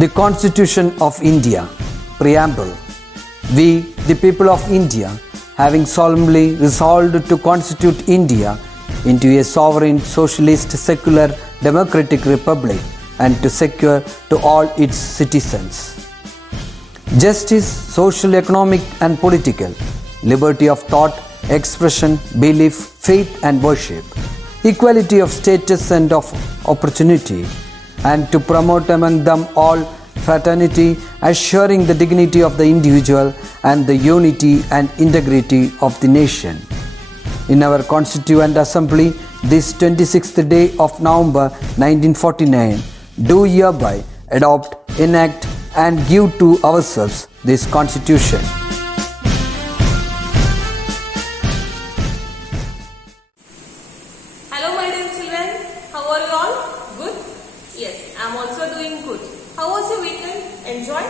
The Constitution of India. Preamble. We, the people of India, having solemnly resolved to constitute India into a sovereign, socialist, secular, democratic republic and to secure to all its citizens justice, social, economic and political, liberty of thought, expression, belief, faith and worship, equality of status and of opportunity, and to promote among them all fraternity, assuring the dignity of the individual and the unity and integrity of the nation. In our Constituent Assembly, this 26th day of November 1949, do hereby adopt, enact and give to ourselves this Constitution. Hello my dear children, how are you all? Good? Yes, I am also doing good. How was your weekend? Enjoy?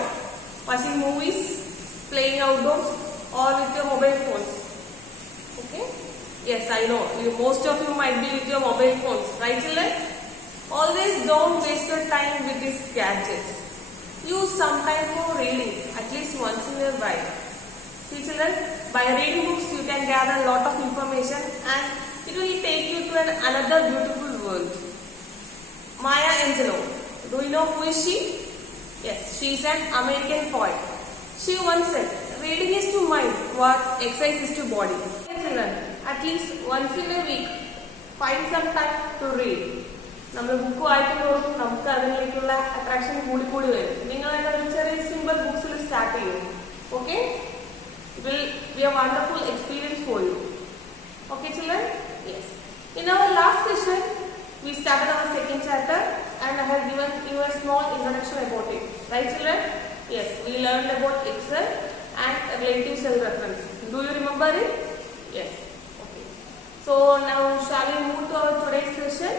Watching movies, playing outdoors or with your mobile phones? Okay? Yes, I know. Most of you might be with your mobile phones, right children? Always don't waste your time with these gadgets. Use some time for reading, at least once in a while. See children, by reading books you can gather a lot of information and it will take you to another beautiful world. Maya Angelou. Do you know who is she? Yes, she is an American poet. She once said, reading is to mind what exercise is to body. Children, at least once in a week, find some time to read. നമ്മൾ ബുക്ക് വായിക്കുമ്പോഴും നമുക്ക് അതിലേക്കുള്ള അട്രാക്ഷൻ കൂടി വരും. നിങ്ങൾ ചെറിയ സിമ്പിൾ ബുക്സിൽ സ്റ്റാർട്ട് ചെയ്യും. Okay, it will be a wonderful experience for you. Okay children? Yes. In our last session, we started our second chapter and I have given you a small introduction about it. Right children? Yes, we learned about Excel and relative cell reference. Do you remember it? Yes. Okay. So now shall we move to our today's session?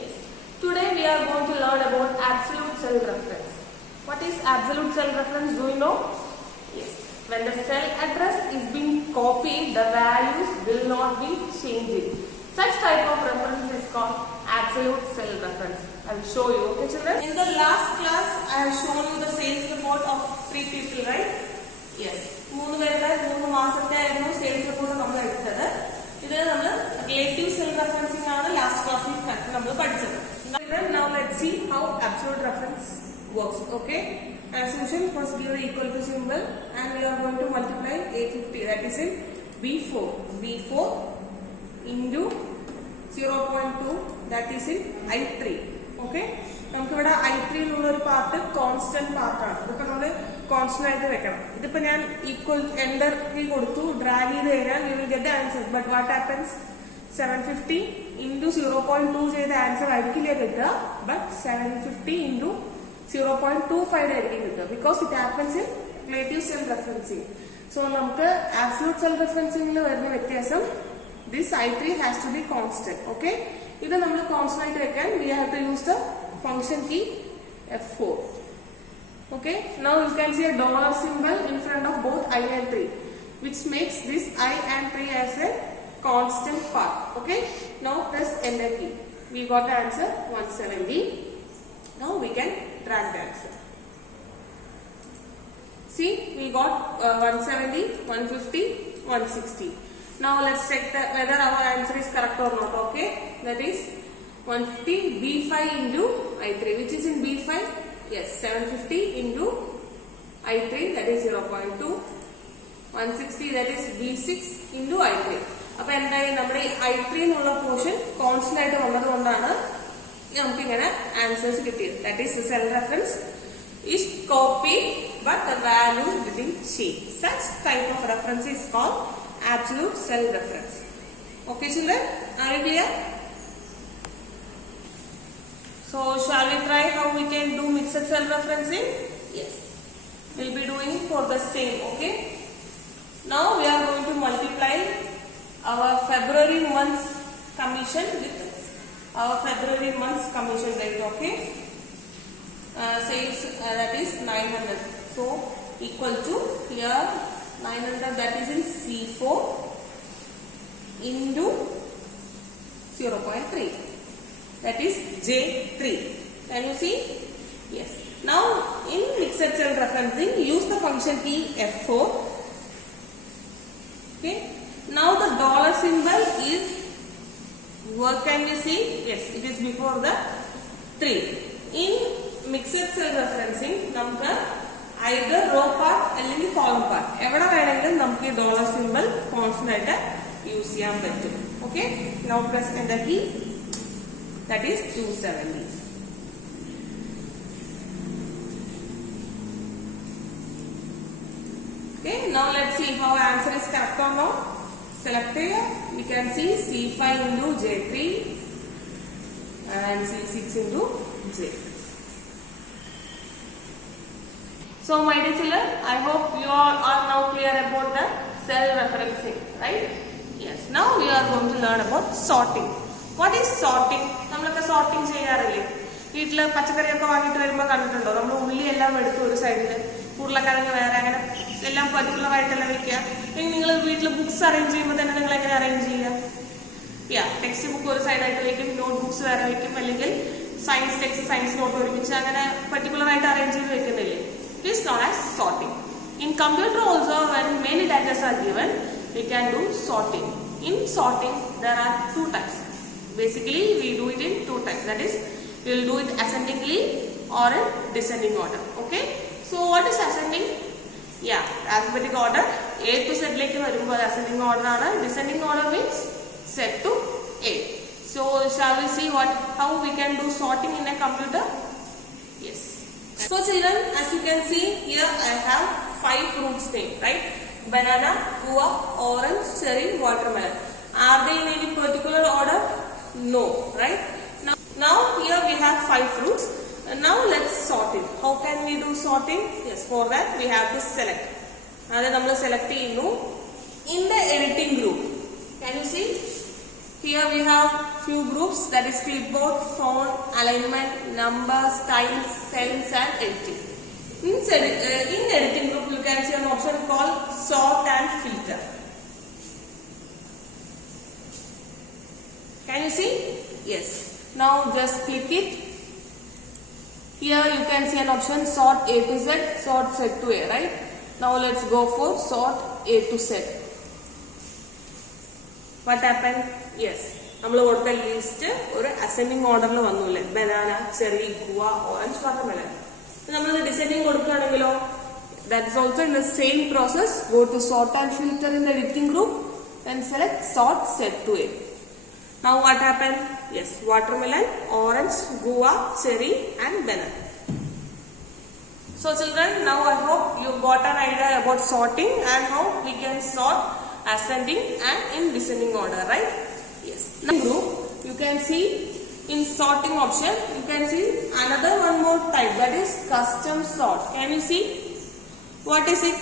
Yes. Today we are going to learn about absolute cell reference. What is absolute cell reference? Do you know? Yes. When the cell address is being copied, the values will not be changing. Such type of reference is called absolute cell reference. I will show you. Okay children? In the last class, I have shown you the sales report of 3 people, right? Yes. 3 പേരുടെ 3 മാസത്തെ ആയിരുന്നു sales report നമ്മൾ എടുത്തത്. ഇത് നമ്മൾ relative cell referencing ആണ് ലാസ്റ്റ് ക്ലാസ്സിൽ നമ്മൾ പഠിച്ചത്. Now let's see how absolute reference works. Okay? As usual, first give the equal to symbol and we are going to multiply 850, that is in B4 into 0.2, that is in I3. Okay? നമുക്ക് ഇവിടെ I3 എന്നുള്ള ഒരു part constant പാർട്ടാണ്. ഇതൊക്കെ നമ്മൾ constant ആയിട്ട് വെക്കണം. ഇതിപ്പോ ഞാൻ ഈക്വൽ എൻ്റർ കീ കൊടുത്തു, ഡ്രാഗ് ചെയ്ത് കഴിഞ്ഞാൽ you will get the answer. But what happens, 750 into 0.2 ചെയ്ത ആൻസർ ആയിരിക്കില്ല കിട്ടുക, ബട്ട് 750 into 0.25 ആയിരിക്കും കിട്ടുക, because it happens in relative cell referencing. So നമുക്ക് ആബ്സല്യൂട്ട് സെൽ റെഫറൻസിംഗിൽ വരുന്ന വ്യത്യാസം, this I3 has to be constant. Okay, ഇത് നമ്മൾ കോൺസ്റ്റന്റ് ആയിട്ട് വെക്കാൻ we have to use the function key F4. Okay, now you can see a dollar symbol in front of both I and 3, which makes this I and 3 as a constant part. Okay, now press enter key. We got the answer 170. Now we can drag the answer. See, we got 170, 150, 160. Now let's check whether our answer is correct or not. Okay, that is 150 B5 into I3, which is in B5. Yes, 750 into I3, that is 0.2. 160, that is B6 into I3. അപ്പൊ എന്തായി, നമ്മുടെ I3 എന്നുള്ള portion constant ആയിട്ട് വന്നത് കൊണ്ടാണ് നമുക്ക് ഇങ്ങനെ answers കിട്ടിയത്. That is cell reference is copy but the value didn't change. Such type of reference is called absolute cell reference. Okay children, are you clear? So shall we try how we can do mixed cell referencing? Yes, we'll be doing for the same. Okay, now we are going to multiply our February month's commission with our February month's commission rate. Okay, sales that is 900. So equal to here 900, that is in C4 into 0.3, that is J3. Can you see? Yes. Now in mixed cell referencing, use the function key F4. Okay. Now the dollar symbol is, what can we see? Yes, it is before the 3. In mixed cell referencing, നമുക്ക് either row part അല്ലെങ്കിൽ column part എവിടെ വേണമെങ്കിലും നമുക്ക് ഈ dollar symbol constant ആയിട്ട് യൂസ് ചെയ്യാൻ പറ്റും. Okay, now press enter key, that is 270. Okay, now let's see how answer is correct or not. Select here, we can see C5 into J3 and C6 into J. So my dear children, I hope you all are now clear about the cell referencing, right? Yes, now we are going to learn about sorting. What is sorting? നമ്മളൊക്കെ sorting ചെയ്യാറില്ലേ? വീട്ടിൽ പച്ചക്കറിയൊക്കെ വാങ്ങിയിട്ട് വരുമ്പോൾ കണ്ടിട്ടുണ്ടോ? നമ്മൾ ഉള്ളി എല്ലാം എടുത്ത് ഒരു സൈഡിൽ, ഉരുളക്കിഴങ്ങ് വേറെ, അങ്ങനെ എല്ലാം പർട്ടിക്കുലർ ആയിട്ടെല്ലാം വെക്കുക. നിങ്ങൾ വീട്ടിൽ ബുക്സ് അറേഞ്ച് ചെയ്യുമ്പോൾ തന്നെ നിങ്ങൾ എങ്ങനെ അറേഞ്ച് ചെയ്യുക? ടെക്സ്റ്റ് ബുക്ക് ഒരു സൈഡായിട്ട് വെക്കും, നോട്ട് ബുക്സ് വേറെ വെക്കും, അല്ലെങ്കിൽ സയൻസ് ടെക്സ്റ്റ് സയൻസ് നോട്ട് ഒരുമിച്ച് അങ്ങനെ പർട്ടിക്കുലർ ആയിട്ട് അറേഞ്ച് ചെയ്ത് വെക്കുന്നില്ലേ? It is known as sorting. In computer also, when many data are given, we can do sorting. In sorting, there are 2 types. Basically, we do it in 2 types. That is, we will do it ascendingly or in descending order. Okay. So, what is ascending? Yeah, alphabetic order. A to Z like ascending order. Descending order means Z to A. So, shall we see how we can do sorting in a computer? Yes. So children, as you can see here, I have 5 fruits name, right? Banana, guava, orange, cherry, watermelon. Are they in any particular order? No, right? Now here we have 5 fruits. Now let's sort it. How can we do sorting? Yes, for that we have to select. Now we select in the editing group. Can you see? Here we have few groups, that is clipboard, font, alignment, numbers, styles, cells and editing. In editing group you can see an option called sort and filter. Can you see? Yes. Now just click it. Here you can see an option sort A to Z, sort Z to A, right? Now let's go for sort A to Z. What happened? Yes, നമ്മൾ കൊടുത്ത ലിസ്റ്റ് ഒരു ascending ഓർഡറിൽ വന്നൂല്ലേ? Banana, cherry, guava, orange, watermelon. നമ്മൾ descending കൊടുക്കുകയാണെങ്കിലോ, that is also in the same process. Go to sort and filter in the editing group, then select sort set to A. Now what happened? Yes, watermelon, orange, guava, cherry and banana. So children, now I hope you got an idea about sorting and how we can sort ascending and in descending order, right? Yes. Now group, you can see in sorting option, you can see another one more type, that is custom sort. Can you see? What is it?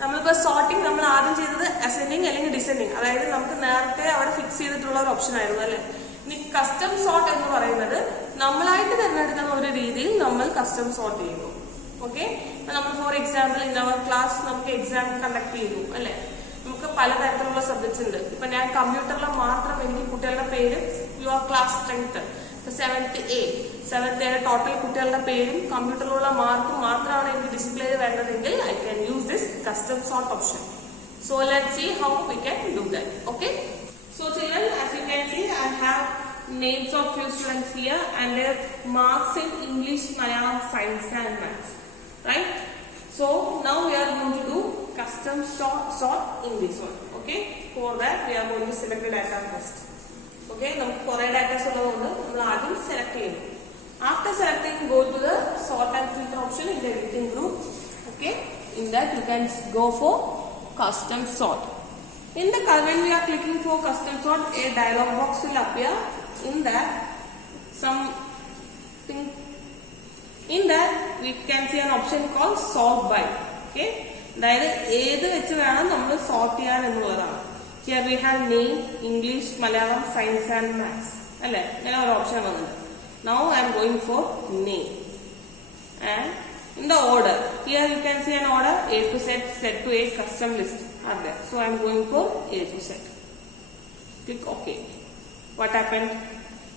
നമ്മളിപ്പോൾ സോർട്ടിംഗ് നമ്മൾ ആദ്യം ചെയ്തത് അസെൻഡിങ് അല്ലെങ്കിൽ ഡിസെൻഡിങ്, അതായത് നമുക്ക് നേരത്തെ അവിടെ ഫിക്സ് ചെയ്തിട്ടുള്ള ഒരു ഓപ്ഷൻ ആയിരുന്നു അല്ലേ? ഇനി കസ്റ്റം സോർട്ട് എന്ന് പറയുന്നത് നമ്മളായിട്ട് തിരഞ്ഞെടുക്കുന്ന ഒരു രീതിയിൽ നമ്മൾ കസ്റ്റം സോർട്ട് ചെയ്യുന്നു. ഓക്കെ, നമ്മൾ for example in our class നമുക്ക് എക്സാം കണ്ടക്ട് ചെയ്തു അല്ലെ? നമുക്ക് പലതരത്തിലുള്ള സബ്ജക്ട്സ് ഉണ്ട്. ഇപ്പൊ ഞാൻ കമ്പ്യൂട്ടറിൽ മാത്രം എനിക്ക് കുട്ടികളുടെ പേര് your class strength 7th A total കുട്ടികളുടെ പേരും കമ്പ്യൂട്ടറിലുള്ള മാർക്കും മാത്രമാണ് എനിക്ക് ഡിസ്പ്ലേ വരുന്നതെങ്കിൽ I can use this custom sort option. So let's see how we can do that. Okay, so children, as you can see I have names of few students here and their marks in English, Malayalam, Science and Maths, right? So now we are going to do custom sort in this one. Okay, for that we are going to select the data first. Okay, നമുക്ക് കുറേ ഡാറ്റാസ് ഉള്ളതുകൊണ്ട് നമ്മൾ ആദ്യം സെലക്ട് ചെയ്യുന്നു. After selecting, go to the sort and filter option in the editing group. Okay, in that you can go for custom sort. When we are clicking for custom sort, a dialog box will appear. In that we can see an option called sort by. Okay, അതായത് ഏത് വെച്ച് വേണം നമ്മൾ സോർട്ട് ചെയ്യാൻ എന്നുള്ളതാണ്. Here we have name, English, Malayalam, Science and Maths അല്ലെ? ഇങ്ങനെ ഒരു ഓപ്ഷൻ വന്നത്. Now I am going for name and in the order, here you can see an order A to Z, Z to A, custom list are there. So I am going for A to Z. Click OK. What happened?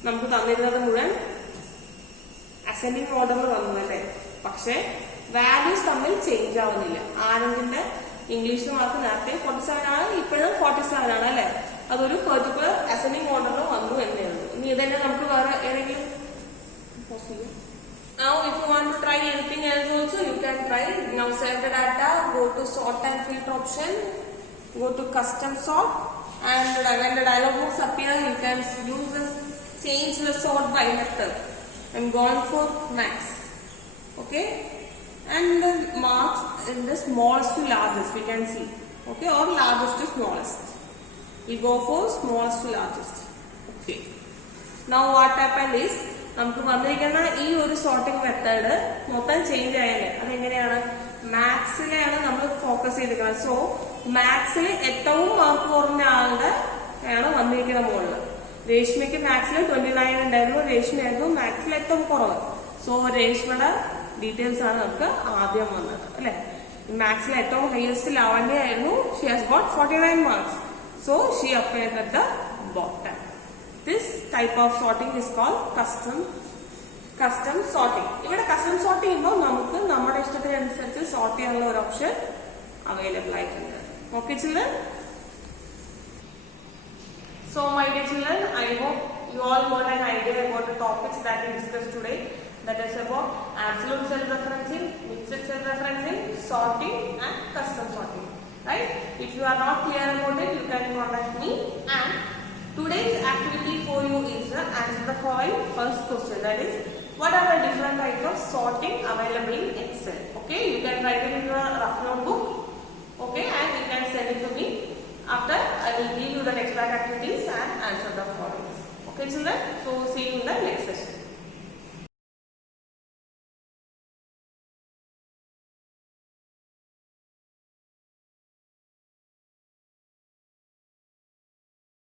നമുക്ക് തന്നിരുന്നത് മുഴുവൻ അസെൻഡിങ് ഓർഡറിൽ വന്നു അല്ലേ. പക്ഷെ വാല്യൂസ് തമ്മിൽ ചേഞ്ച് ആവുന്നില്ല. ആനന്ദിന്റെ ഇംഗ്ലീഷ് മാർക്ക് നേരത്തെ 47 ആണ്, ഇപ്പോഴും 47 ആണ് അല്ലെ. അതൊരു പെർട്ടിക്കുലർ അസെൻഡിങ് ഓർഡറിൽ വന്നു എന്നേ ഉള്ളൂ. ഇനി ഇതന്നെ നമുക്ക് വേറെ ഏതെങ്കിലും Now if you want to try anything else also you can try. Now save the data, go to sort and filter option, go to custom sort, and when the dialog box appear you can use this change the sort by method. I'm going for max. Okay, and marks in the smallest to largest we can see. Okay, or largest to smallest. We go for smallest to largest. Okay. Now what happened is നമുക്ക് വന്നിരിക്കുന്ന ഈ ഒരു sorting method മൊത്തം ചേഞ്ച് ആയല്ലേ. അതെങ്ങനെയാണ്? മാത്സിലെയാണ് നമ്മൾ ഫോക്കസ് ചെയ്തിരിക്കുന്നത്. സോ മാത്സിൽ ഏറ്റവും മാർക്ക് കുറഞ്ഞ ആളുടെ ആണ് വന്നിരിക്കുന്ന മുകളിൽ. രേഷ്മയ്ക്ക് മാത്സിൽ 29 ഉണ്ടായിരുന്നു, രേഷ്മയായിരുന്നു മാത്സിൽ ഏറ്റവും കുറവ്. സോ രേഷ്മയുടെ ഡീറ്റെയിൽസ് ആണ് നമുക്ക് ആദ്യം വന്നത് അല്ലെ. മാത്സിൽ ഏറ്റവും ഹയസ്റ്റ് ലാവണ്യ ആയിരുന്നു. She has got 49 marks. So Xi appeared at the bottom. This type of sorting is called custom sorting. ഇവിടെ custom sort ചെയ്യുമ്പോൾ നമുക്ക് നമ്മുടെ ഇഷ്ടത്തിനനുസരിച്ച് സോർട്ട് ചെയ്യാനുള്ള ഒരു ഓപ്ഷൻ അവൈലബിൾ ആയിട്ടുണ്ട്. Okay children? So my dear children, I hope you all got an idea about the topics that we discussed today. That is about absolute self-referencing, mixed self-referencing, sorting and custom sorting. Right? If you are not clear about it, you can contact me. And today's activity for you is answer the following first question, that is what are the different types of sorting available in Excel. Okay, you can write it in your rough notebook. Okay, and you can send it to me. After I will give you the next activities and answer the following. Okay children, so see you in the next session.